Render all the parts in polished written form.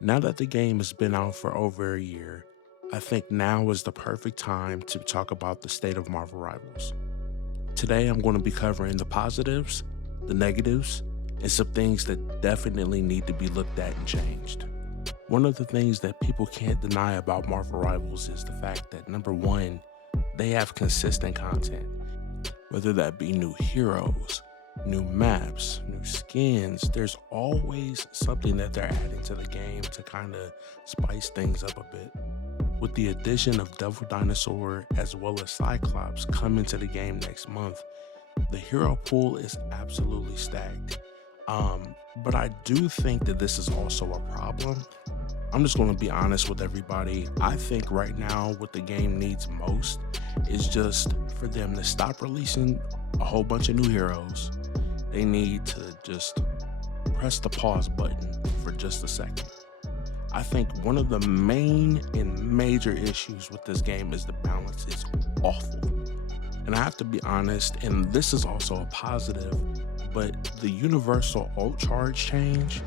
Now that the game has been out for over a year, I think now is the perfect time to talk about the state of Marvel Rivals. Today, I'm going to be covering the positives, the negatives, and some things that definitely need to be looked at and changed. One of the things that people can't deny about Marvel Rivals is the fact that number one, they have consistent content, whether that be new heroes, new maps, new skins. There's always something that they're adding to the game to kind of spice things up a bit. With the addition of Devil Dinosaur as well as Cyclops coming to the game next month, the hero pool is absolutely stacked. But I do think that this is also a problem. I'm just going to be honest with everybody. I think right now what the game needs most is just for them to stop releasing a whole bunch of new heroes. They need to just press the pause button for just a second. I think one of the main and major issues with this game is the balance is awful. And I have to be honest, and this is also a positive, but the universal ult charge change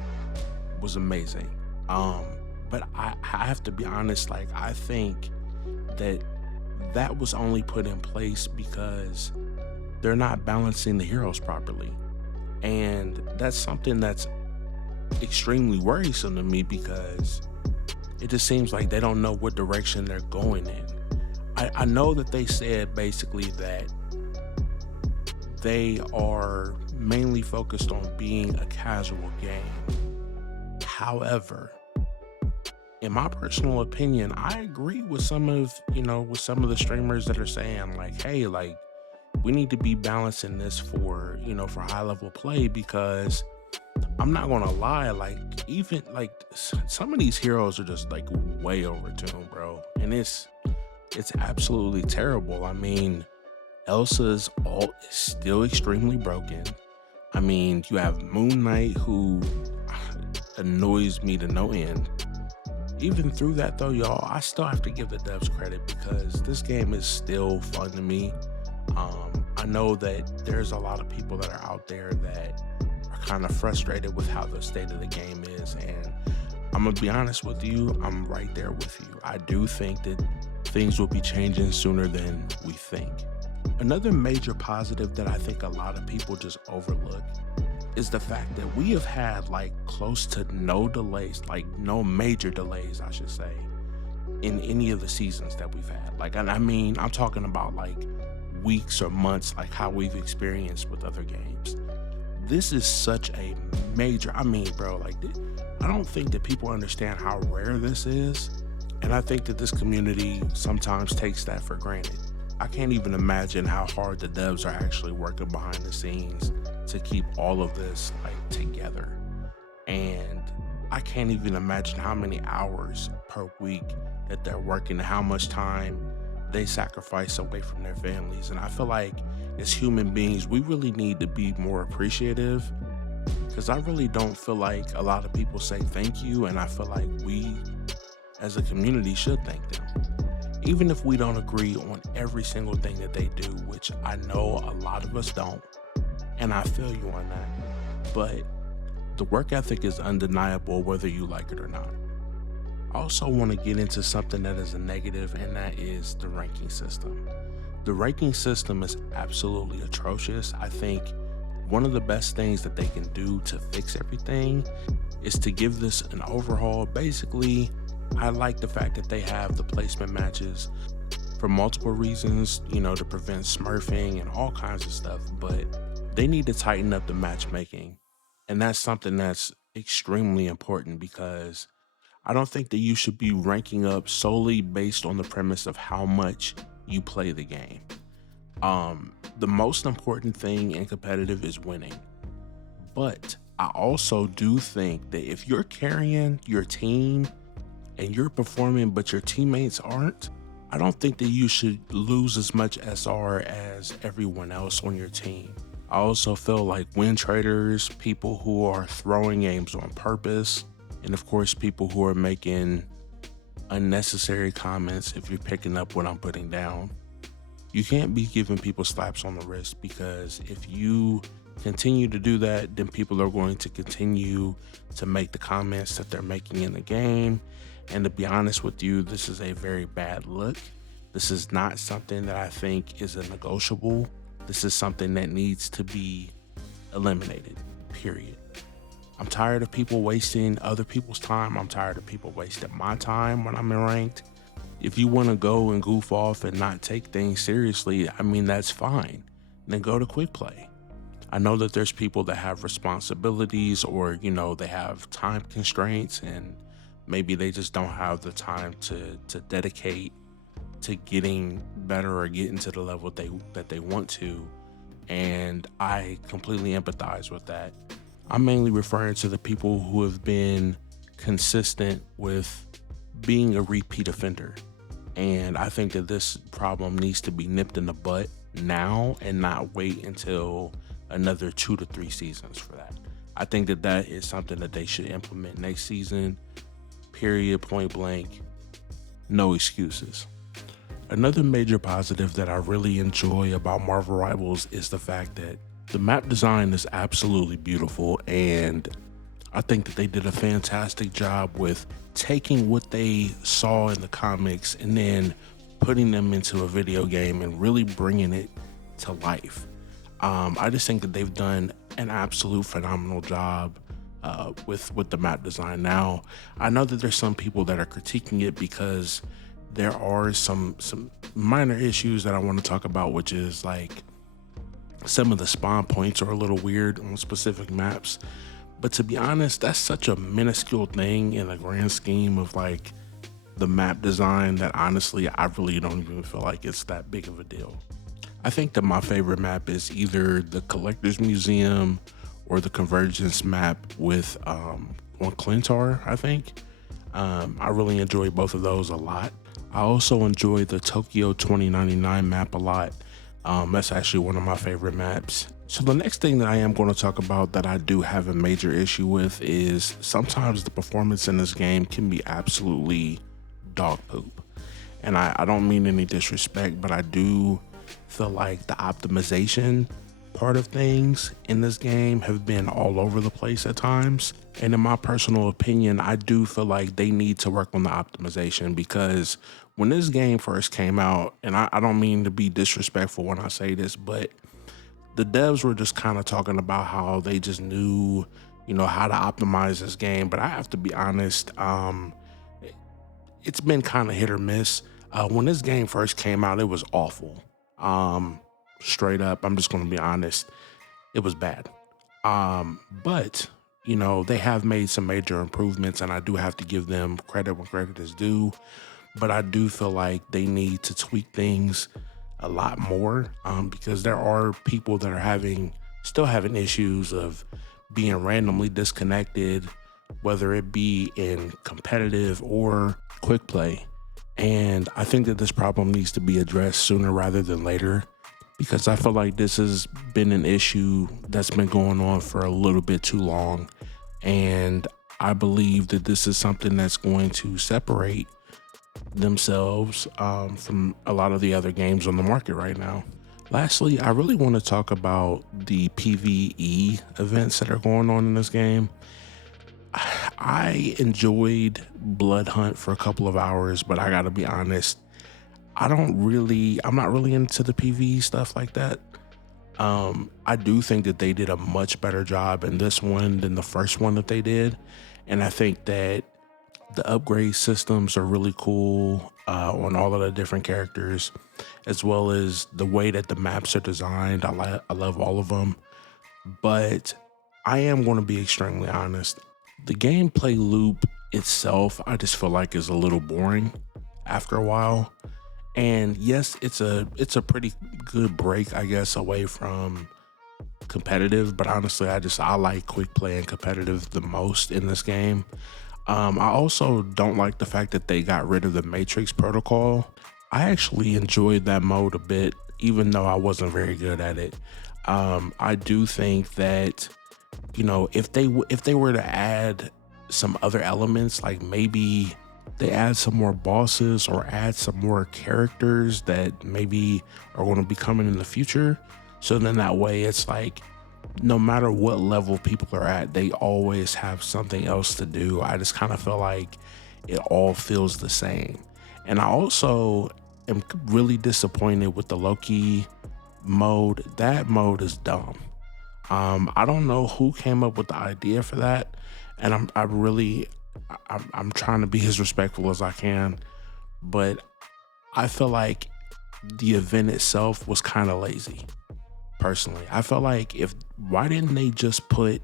was amazing. But I have to be honest, like I think that that was only put in place because they're not balancing the heroes properly. And that's something that's extremely worrisome to me because it just seems like they don't know what direction they're going in. I know that they said basically that they are mainly focused on being a casual game. However, in my personal opinion, I agree with some of the streamers that are saying like, hey, like we need to be balancing this for, for high level play because I'm not gonna lie, like even like some of these heroes are just like way overtuned, bro. And it's absolutely terrible. I mean, Elsa's ult is still extremely broken. I mean, you have Moon Knight who annoys me to no end. Even through that though, y'all, I still have to give the devs credit because this game is still fun to me. I know that there's a lot of people that are out there that are kind of frustrated with how the state of the game is, and I'm gonna be honest with you, I'm right there with you. I do think that things will be changing sooner than we think. Another major positive that I think a lot of people just overlook is the fact that we have had like close to no delays, like no major delays, I should say, in any of the seasons that we've had. Like, and I mean, I'm talking about like weeks or months, like how we've experienced with other games. This is such a major, I mean, bro, like, I don't think that people understand how rare this is. And I think that this community sometimes takes that for granted. I can't even imagine how hard the devs are actually working behind the scenes to keep all of this like together. And I can't even imagine how many hours per week that they're working, how much time they sacrifice away from their families. And I feel like as human beings, we really need to be more appreciative because I really don't feel like a lot of people say thank you. And I feel like we as a community should thank them. Even if we don't agree on every single thing that they do, which I know a lot of us don't, and I feel you on that, but the work ethic is undeniable whether you like it or not. I also want to get into something that is a negative, and that is the ranking system. The ranking system is absolutely atrocious. I think one of the best things that they can do to fix everything is to give this an overhaul. Basically, I like the fact that they have the placement matches for multiple reasons, to prevent smurfing and all kinds of stuff, but they need to tighten up the matchmaking. And that's something that's extremely important because I don't think that you should be ranking up solely based on the premise of how much you play the game. The most important thing in competitive is winning. But I also do think that if you're carrying your team and you're performing but your teammates aren't, I don't think that you should lose as much SR as everyone else on your team. I also feel like win traders, people who are throwing games on purpose, and of course people who are making unnecessary comments, if you're picking up what I'm putting down, you can't be giving people slaps on the wrist because if you continue to do that, then people are going to continue to make the comments that they're making in the game. And to be honest with you, this is a very bad look. This is not something that I think is a negotiable. This is something that needs to be eliminated, period. I'm tired of people wasting other people's time. I'm tired of people wasting my time when I'm in ranked. If you want to go and goof off and not take things seriously, I mean, that's fine. Then go to quick play. I know that there's people that have responsibilities, or, they have time constraints, and maybe they just don't have the time to dedicate to getting better or getting to the level that they want to. And I completely empathize with that. I'm mainly referring to the people who have been consistent with being a repeat offender. And I think that this problem needs to be nipped in the butt now and not wait until another 2 to 3 seasons for that. I think that is something that they should implement next season, period, point blank, no excuses. Another major positive that I really enjoy about Marvel Rivals is the fact that the map design is absolutely beautiful, and I think that they did a fantastic job with taking what they saw in the comics and then putting them into a video game and really bringing it to life. I just think that they've done an absolute phenomenal job with the map design. Now, I know that there's some people that are critiquing it because there are some minor issues that I want to talk about, which is like some of the spawn points are a little weird on specific maps. But to be honest, that's such a minuscule thing in the grand scheme of like the map design that honestly, I really don't even feel like it's that big of a deal. I think that my favorite map is either the Collector's Museum or the Convergence map with on Clintar, I think. I really enjoy both of those a lot. I also enjoy the Tokyo 2099 map a lot. That's actually one of my favorite maps. So the next thing that I am going to talk about that I do have a major issue with is sometimes the performance in this game can be absolutely dog poop. And I don't mean any disrespect, but I do feel like the optimization part of things in this game have been all over the place at times. And in my personal opinion, I do feel like they need to work on the optimization, because when this game first came out, and I don't mean to be disrespectful when I say this, but the devs were just kind of talking about how they just knew, how to optimize this game. But I have to be honest, it's been kind of hit or miss. When this game first came out, it was awful. Straight up, I'm just going to be honest, it was bad. But they have made some major improvements, and I do have to give them credit when credit is due. But I do feel like they need to tweak things a lot more, because there are people that are still having issues of being randomly disconnected, whether it be in competitive or quick play. And I think that this problem needs to be addressed sooner rather than later, because I feel like this has been an issue that's been going on for a little bit too long. And I believe that this is something that's going to separate themselves from a lot of the other games on the market right now. Lastly, I really want to talk about the PvE events that are going on in this game. I enjoyed Blood Hunt for a couple of hours, but I gotta be honest, I'm not really into the PvE stuff like that. I do think that they did a much better job in this one than the first one that they did. And I think that the upgrade systems are really cool on all of the different characters, as well as the way that the maps are designed. I love all of them. But I am going to be extremely honest. The gameplay loop itself, I just feel like is a little boring after a while. And yes, it's a pretty good break, I guess, away from competitive. But honestly, I like quick play and competitive the most in this game. I also don't like the fact that they got rid of the Matrix protocol. I actually enjoyed that mode a bit, even though I wasn't very good at it. I do think that, if they were to add some other elements, like maybe they add some more bosses or add some more characters that maybe are going to be coming in the future. So then that way it's like no matter what level people are at, they always have something else to do. I just kind of feel like it all feels the same. And I also am really disappointed with the Loki mode. That mode is dumb. I don't know who came up with the idea for that, and I'm trying to be as respectful as I can, but I feel like the event itself was kind of lazy. Personally, I felt like if why didn't they just put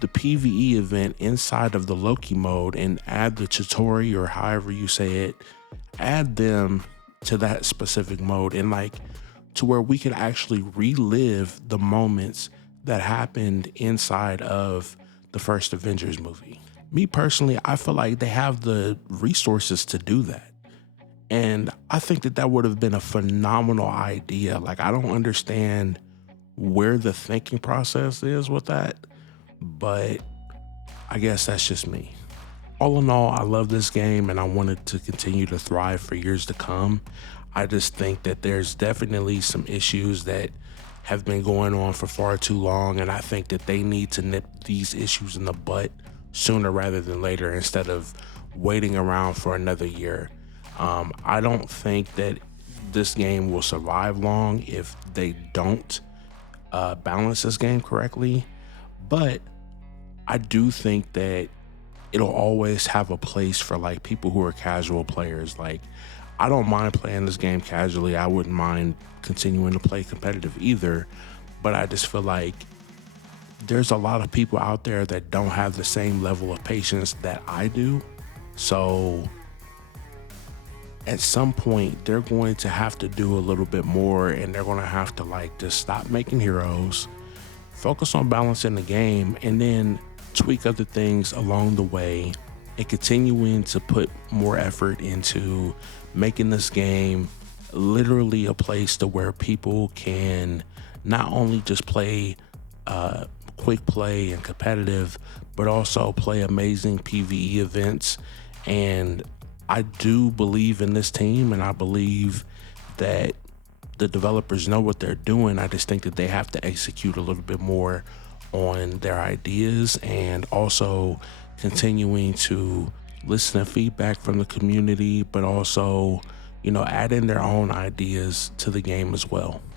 the PVE event inside of the Loki mode and add the tutorial or however you say it, add them to that specific mode and like to where we could actually relive the moments that happened inside of the first Avengers movie. Me personally, I feel like they have the resources to do that. And I think that that would have been a phenomenal idea. Like, I don't understand where the thinking process is with that, but I guess that's just me. All in all, I love this game and I want it to continue to thrive for years to come. I just think that there's definitely some issues that have been going on for far too long, and I think that they need to nip these issues in the butt sooner rather than later instead of waiting around for another year. I don't think that this game will survive long if they don't balance this game correctly, but I do think that it'll always have a place for like people who are casual players. Like, I don't mind playing this game casually. I wouldn't mind continuing to play competitive either, but I just feel like there's a lot of people out there that don't have the same level of patience that I do. So at some point they're going to have to do a little bit more, and they're going to have to like just stop making heroes, focus on balancing the game, and then tweak other things along the way, and continuing to put more effort into making this game literally a place to where people can not only just play quick play and competitive, but also play amazing PvE events. And I do believe in this team, and I believe that the developers know what they're doing. I just think that they have to execute a little bit more on their ideas, and also continuing to listen to feedback from the community, but also, add in their own ideas to the game as well.